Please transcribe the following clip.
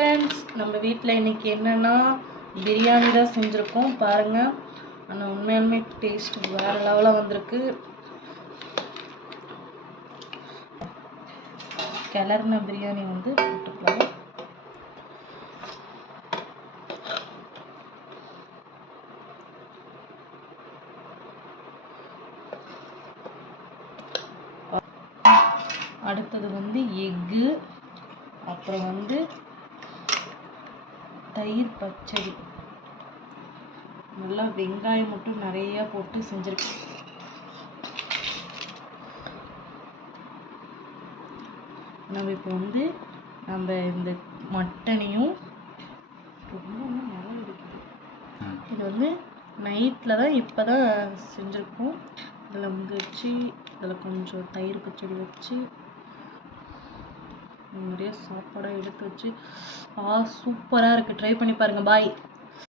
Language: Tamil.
ஃப்ரெண்ட்ஸ், நம்ம வீட்டில் இன்னைக்கு என்னன்னா பிரியாணி தான் செஞ்சுருக்கோம். பாருங்கள், ஆனால் உண்மையாலுமே டேஸ்ட் வேறு லெவலாக வந்திருக்கு. கிளறின பிரியாணி வந்து போட்டுக்கலாம். அடுத்தது வந்து எக்கு, அப்புறம் வந்து தயிர் பச்சடி, நல்லா வெங்காயம் மட்டும் நிறைய போட்டு செஞ்சிருக்கேன். நம்ம இப்போ வந்து இந்த மட்டனையும் இது வந்து நைட்டில் தான் இப்போ தான் செஞ்சுருக்கோம். இதில் வந்து வச்சு இதில் கொஞ்சம் தயிர் பச்சடி வச்சு நிறைய சாப்பாடாக எடுத்து வச்சு சூப்பராக இருக்குது. ட்ரை பண்ணி பாருங்கள். பாய்.